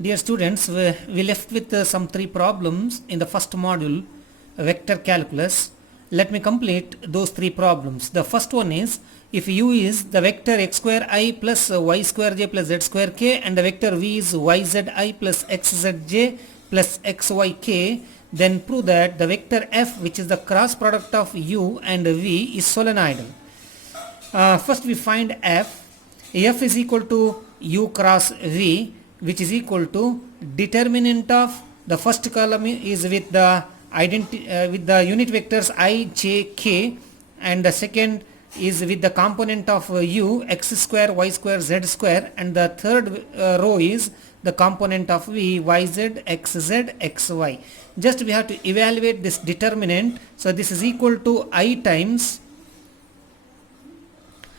Dear students, we left with some three problems in the first module, vector calculus. Let me complete those three problems. The first one is, if u is the vector x square I plus y square j plus z square k, and the vector v is yz I plus xzj plus xyk, then prove that the vector f, which is the cross product of u and v, is solenoidal. First we find f. F is equal to u cross v, which is equal to determinant of the first column is with the unit vectors I, j, k, and the second is with the component of u, x square, y square, z square, and the third row is the component of v, yz, xz, xy. Just we have to evaluate this determinant. So this is equal to I times,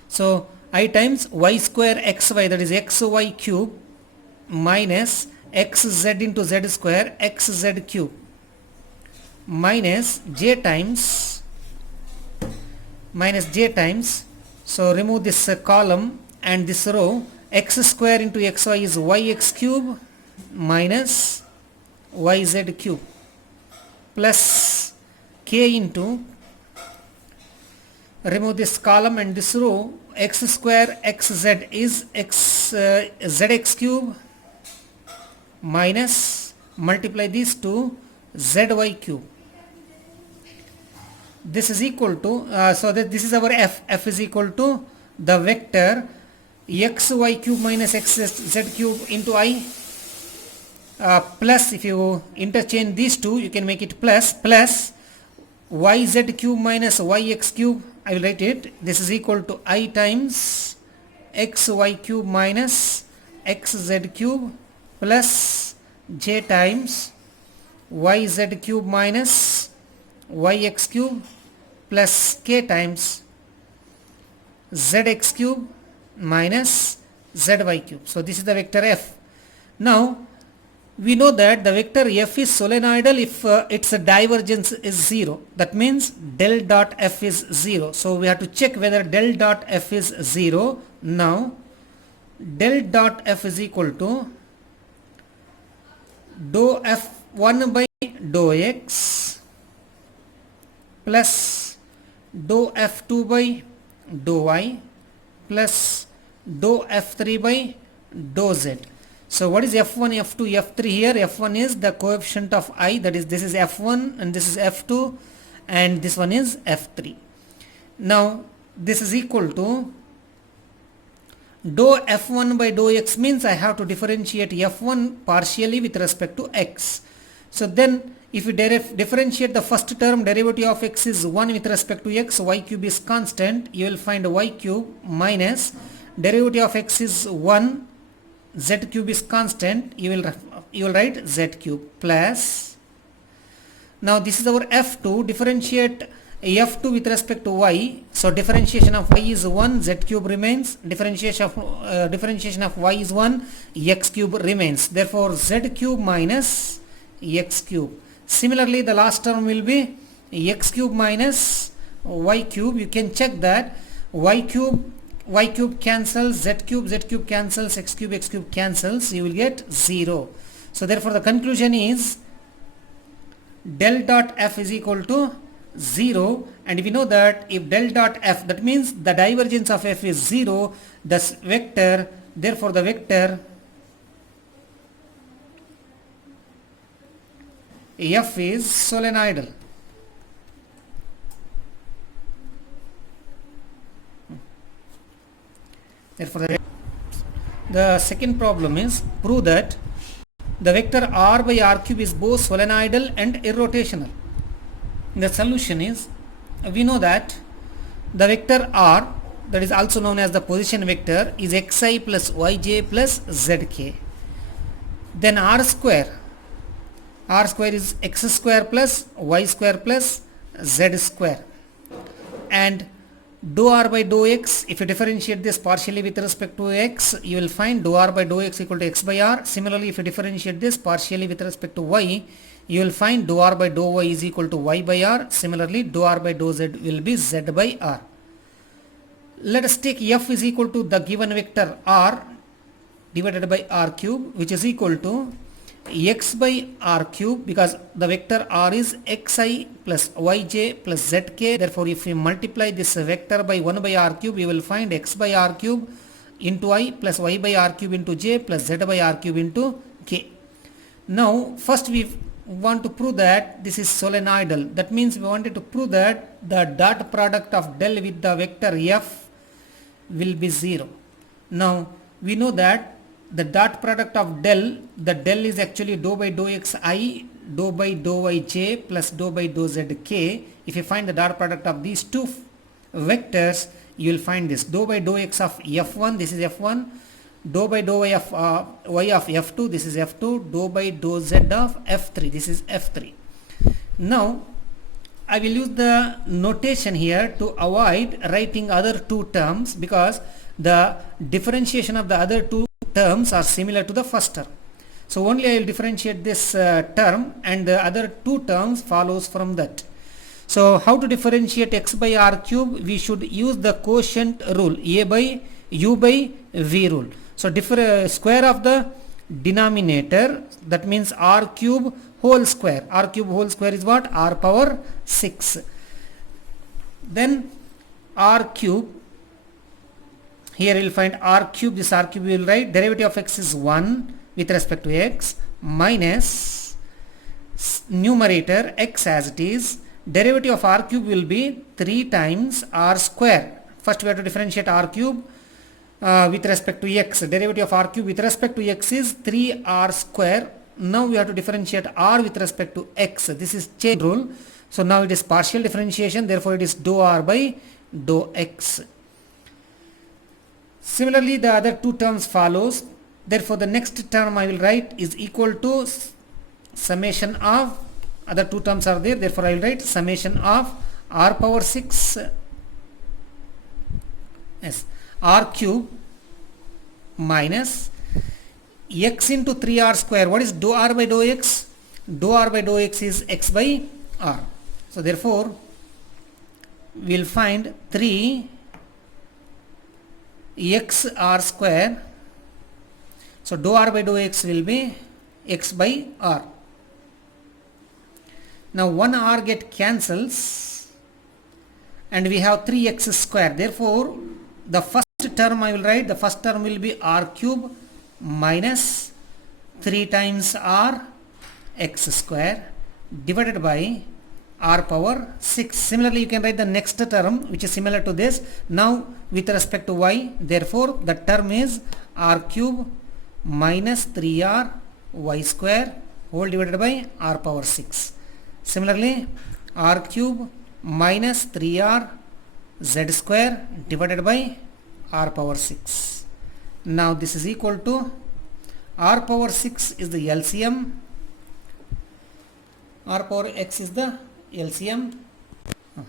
so I times y square xy, that is xy cube, minus xz into z square xz cube, minus j times, so remove this column and this row, x square into xy is yx cube minus yz cube, plus k into, remove this column and this row, x square xz is zx cube minus, multiply these two, zy cube. This is equal to, so that this is our f is equal to the vector xy cube minus xz cube into I, plus, if you interchange these two you can make it plus yz cube minus yx cube. I will write it, this is equal to I times xy cube minus xz cube plus j times yz cube minus yx cube plus k times zx cube minus zy cube. So this is the vector f. Now we know that the vector f is solenoidal if its divergence is 0. That means del dot f is 0. So we have to check whether del dot f is 0. Now del dot f is equal to dou f1 by dou x plus dou f2 by dou y plus dou f3 by dou z. So what is f1, f2, f3 here? F1 is the coefficient of I, that is, this is f1 and this is f2 and this one is f3. Now this is equal to dou f1 by dou x, means I have to differentiate f1 partially with respect to x. So then if you differentiate the first term, derivative of x is 1 with respect to x, y cube is constant, you will find y cube minus derivative of x is 1, z cube is constant, you will write z cube plus, now this is our f2, differentiate f2 with respect to y, so differentiation of y is 1, z cube remains, differentiation of y is 1, x cube remains, therefore z cube minus x cube. Similarly the last term will be x cube minus y cube. You can check that y cube cancels, z cube cancels, x cube cancels, you will get 0. So therefore the conclusion is del dot f is equal to 0, and we know that if del dot f, that means the divergence of f is 0, thus vector, therefore the vector f is solenoidal. Therefore the second problem is, prove that the vector r by r cube is both solenoidal and irrotational. The solution is, we know that the vector r, that is also known as the position vector, is xi plus yj plus zk. Then r square is x square plus y square plus z square, and dou r by dou x, if you differentiate this partially with respect to x, you will find dou r by dou x equal to x by r. Similarly, if you differentiate this partially with respect to y, you will find dou r by dou y is equal to y by r. Similarly, dou r by dou z will be z by r. Let us take f is equal to the given vector r divided by r cube, which is equal to x by r cube, because the vector r is xi plus yj plus zk. Therefore, if we multiply this vector by 1 by r cube, we will find x by r cube into I plus y by r cube into j plus z by r cube into k. Now, first we want to prove that this is solenoidal. That means we wanted to prove that the dot product of del with the vector f will be 0. Now, we know that the dot product of del, the del is actually dou by dou xi, dou by dou yj plus dou by dou zk. If you find the dot product of these two vectors, you will find this dou by dou x of f1, this is f1, dou by dou y of f2, this is f2, dou by dou z of f3, this is f3. Now, I will use the notation here to avoid writing other two terms, because the differentiation of the other two terms are similar to the first term. So only I will differentiate this term, and the other two terms follows from that. So how to differentiate x by r cube? We should use the quotient rule, a by u by v rule. So square of the denominator, that means r cube whole square. R cube whole square is what? R power 6. Then r cube, here you will find r cube, this r cube we will write derivative of x is 1 with respect to x minus numerator x as it is. Derivative of r cube will be 3 times r square. First we have to differentiate r cube with respect to x. Derivative of r cube with respect to x is 3r square. Now we have to differentiate r with respect to x. This is chain rule. So now it is partial differentiation, therefore it is dou r by dou x. Similarly, the other two terms follows. Therefore, the next term I will write is equal to summation of, other two terms are there, therefore I will write summation of r power 6 r cube minus x into 3r square. What is dou r by dou x? Dou r by dou x is x by r. So therefore, we will find 3 x r square. So dou r by dou x will be x by r. Now 1 r get cancels and we have 3x square. Therefore, the first term I will write, the first term will be r cube minus 3 times r x square divided by r power 6. Similarly, you can write the next term which is similar to this. Now with respect to y, therefore the term is r cube minus 3r y square whole divided by r power 6. Similarly, r cube minus 3r z square divided by r power 6. Now this is equal to r power 6 is the LCM, r power x is the LCM.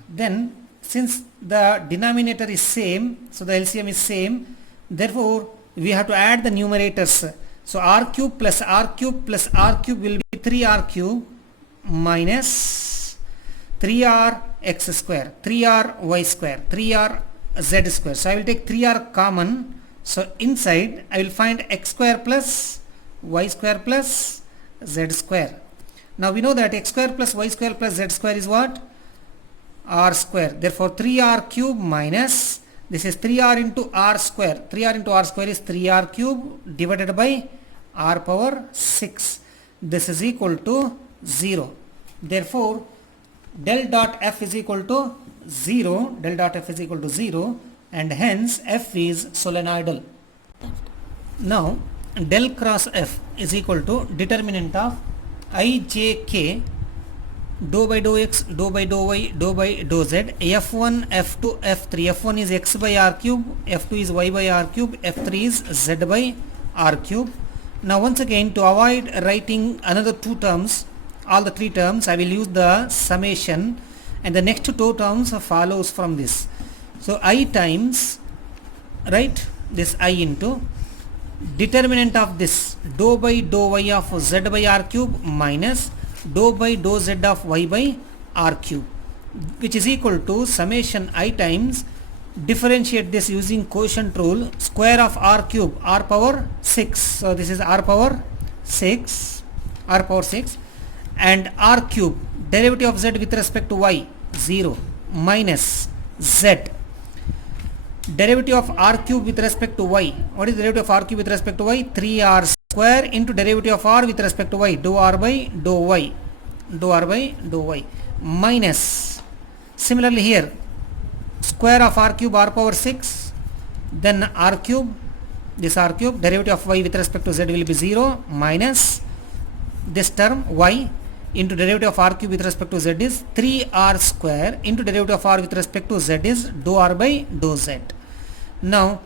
Then since the denominator is same, so the LCM is same, therefore we have to add the numerators. So r cube plus r cube plus r cube will be 3r cube minus 3r x square, 3r y square, 3r z square. So I will take 3r common. So inside I will find x square plus y square plus z square. Now we know that x square plus y square plus z square is what? R square. Therefore 3r cube minus, this is 3r into r square. 3r into r square is 3r cube divided by r power 6. This is equal to 0. Therefore del dot f is equal to 0. Del dot f is equal to 0, and hence f is solenoidal. Now del cross f is equal to determinant of I, j, k, dou by dou x, dou by dou y, dou by dou z, f1, f2, f3. f1 is x by r cube, f2 is y by r cube, f3 is z by r cube. Now once again, to avoid writing another two terms, all the three terms, I will use the summation, and the next two terms follows from this. So I times, right, this I into determinant of this dou by dou y of z by r cube minus dou by dou z of y by r cube, which is equal to summation I times differentiate this using quotient rule. Square of r cube, r power 6. So this is r power 6, and r cube, derivative of z with respect to y 0 minus z, derivative of r cube with respect to y. What is the derivative of r cube with respect to y? 3r square into derivative of r with respect to y, dou r by dou y, minus, similarly here, square of r cube, r power 6, then r cube, this r cube, derivative of y with respect to z will be 0 minus this term y into derivative of r cube with respect to z is 3r square into derivative of r with respect to z is dou r by dou z. Now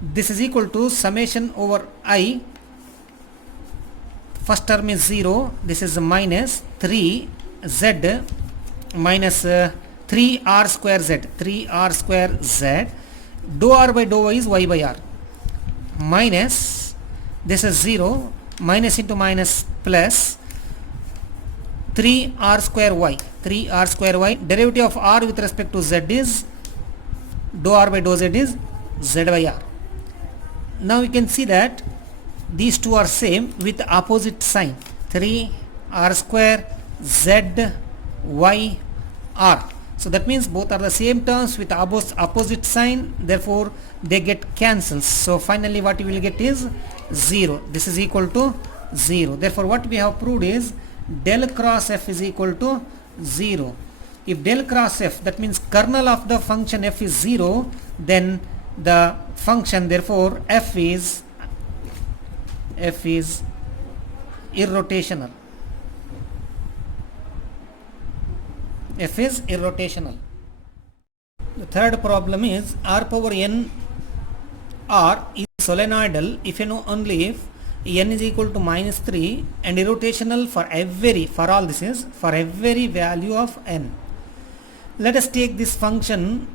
this is equal to summation over I, first term is 0, this is minus 3z minus 3r square z, dou r by dou y is y by r, minus this is 0, minus into minus plus 3r square y, derivative of r with respect to z is dou r by dou z is z by r. Now you can see that these two are same with opposite sign, 3r square z y r. So that means both are the same terms with opposite sign, therefore they get cancels. So finally what you will get is 0. This is equal to 0. Therefore what we have proved is del cross f is equal to 0. If del cross f, that means kernel of the function f is 0, then the function, therefore f is irrotational. F is irrotational. The third problem is r power n r is solenoidal if and only if n is equal to minus 3 and irrotational for every value of n. Let us take this function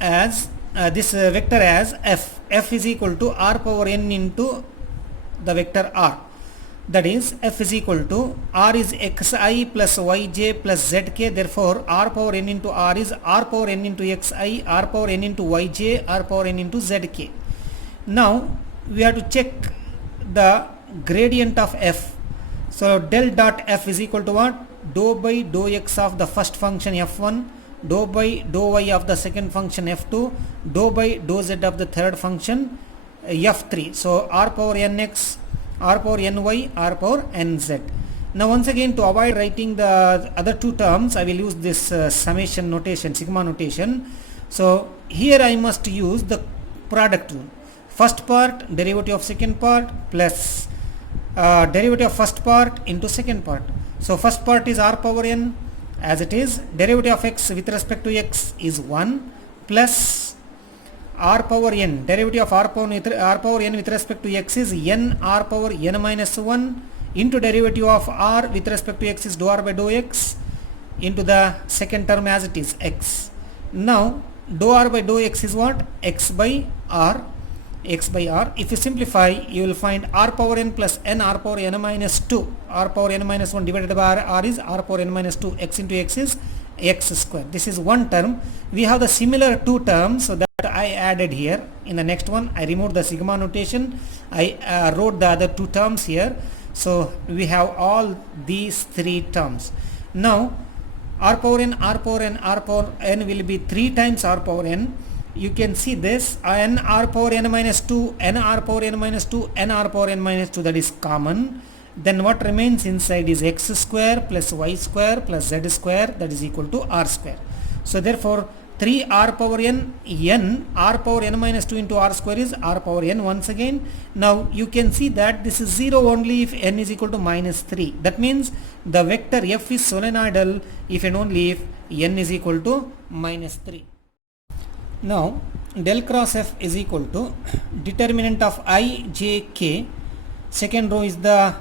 as this vector as f is equal to r power n into the vector r, that is f is equal to r is xi plus yj plus zk, therefore r power n into r is r power n into xi, r power n into yj, r power n into zk. Now we have to check the gradient of f. So del dot f is equal to what? Dou by dou x of the first function f1, dou by dou y of the second function f2, dou by dou z of the third function f3. So r power nx, r power ny, r power nz. Now once again, to avoid writing the other two terms, I will use this summation notation, sigma notation. So here I must use the product rule. First part derivative of second part plus derivative of first part into second part. So first part is r power n as it is, derivative of x with respect to x is 1 plus r power n, derivative of r power n with respect to x is n r power n minus 1 into derivative of r with respect to x is dou r by dou x into the second term as it is x. Now dou r by dou x is what? X by r. If you simplify, you will find r power n plus n r power n minus 2, r power n minus 1 divided by r is r power n minus 2, x into x is x square. This is one term. We have the similar two terms, so that I added here. In the next one I removed the sigma notation, I wrote the other two terms here. So we have all these three terms. Now r power n will be 3 times r power n. You can see this n r power n minus 2, n r power n minus 2, n r power n minus 2, that is common. Then what remains inside is x square plus y square plus z square, that is equal to r square. So therefore 3 r power n r power n minus 2 into r square is r power n once again. Now you can see that this is 0 only if n is equal to minus 3. That means the vector f is solenoidal if and only if n is equal to minus 3. Now del cross f is equal to determinant of I, j, k. Second row is the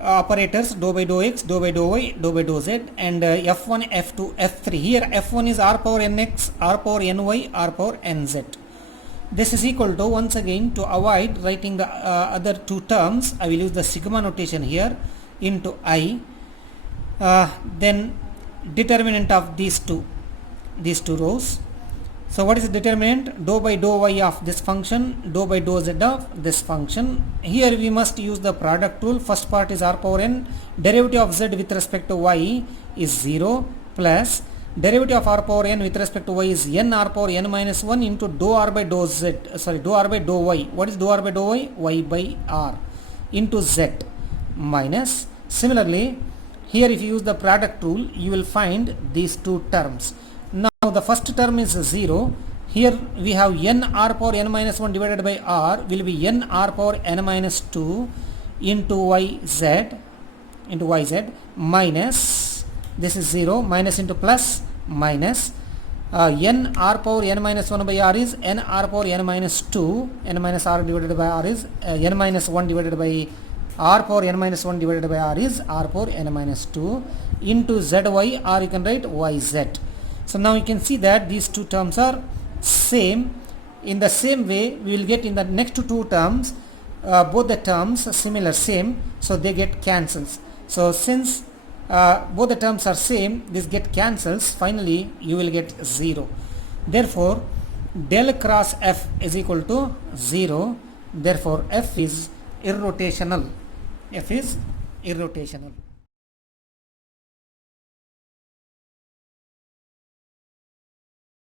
operators dou by dou x, dou by dou y, dou by dou z, and f1, f2, f3. Here f1 is r power nx, r power ny, r power nz. This is equal to, once again, to avoid writing the other two terms, I will use the sigma notation here, into I. Then determinant of these two rows. So what is the determinant? Dou by dou y of this function, dou by dou z of this function. Here we must use the product rule. First part is r power n, derivative of z with respect to y is 0 plus derivative of r power n with respect to y is n r power n minus 1 into dou r by dou z, dou r by dou y. What is dou r by dou y? Y by r into z minus. Similarly, here if you use the product rule, you will find these two terms. Now the first term is 0. Here we have n r power n minus 1 divided by r will be n r power n minus 2 into yz minus, this is 0, minus into plus minus, n r power n minus 1 by r is n r power n minus 2, n minus r divided by r is n minus 1 divided by r power n minus 1 divided by r is r power n minus 2 into zy, or you can write yz. So now you can see that these two terms are same. In the same way we will get in the next two terms, both the terms are similar, same, so they get cancels. So since both the terms are same, this get cancels, finally you will get 0. Therefore del cross f is equal to 0. Therefore f is irrotational. F is irrotational.